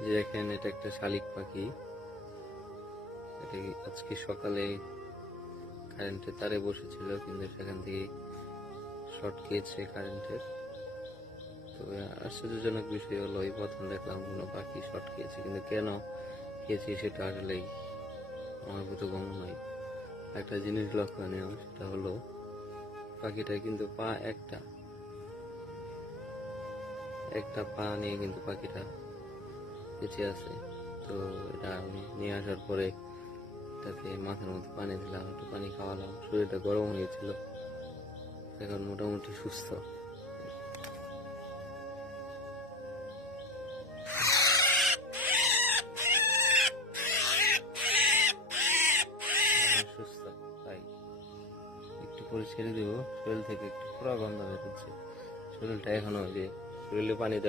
যে দেখেন এটা একটা শালিক পাখি। এটা আজকে সকালে কারেন্টের তারে বসেছিল, কিন্তু সেখান থেকে শর্ট খেয়েছে কারেন্টের। তবে আশ্চর্যজনক বিষয় হলো এই প্রথম দেখলাম কোনো পাখি শর্ট খেয়েছে, কিন্তু কেন খেয়েছি সেটা আসলেই আমার বোধগম্য নয়। একটা জিনিস লক্ষণীয়, সেটা হলো পাখিটা কিন্তু পা একটা পা নিয়ে কিন্তু পাখিটা বেঁচে আছে। তো এটা আমি নিয়ে আসার পরে তাকে মাথার মধ্যে পানি দিলাম, একটু পানি খাওয়ালাম, শরীরটা গরম হয়েছিল, এখন মোটামুটি সুস্থ। সুস্থ তাই একটু পরে ছেড়ে দেবো। শরীর থেকে একটু পুরো গন্ধ বেরোচ্ছে, শরীরটা এখনো ওই যে শরীরে পানি দেওয়া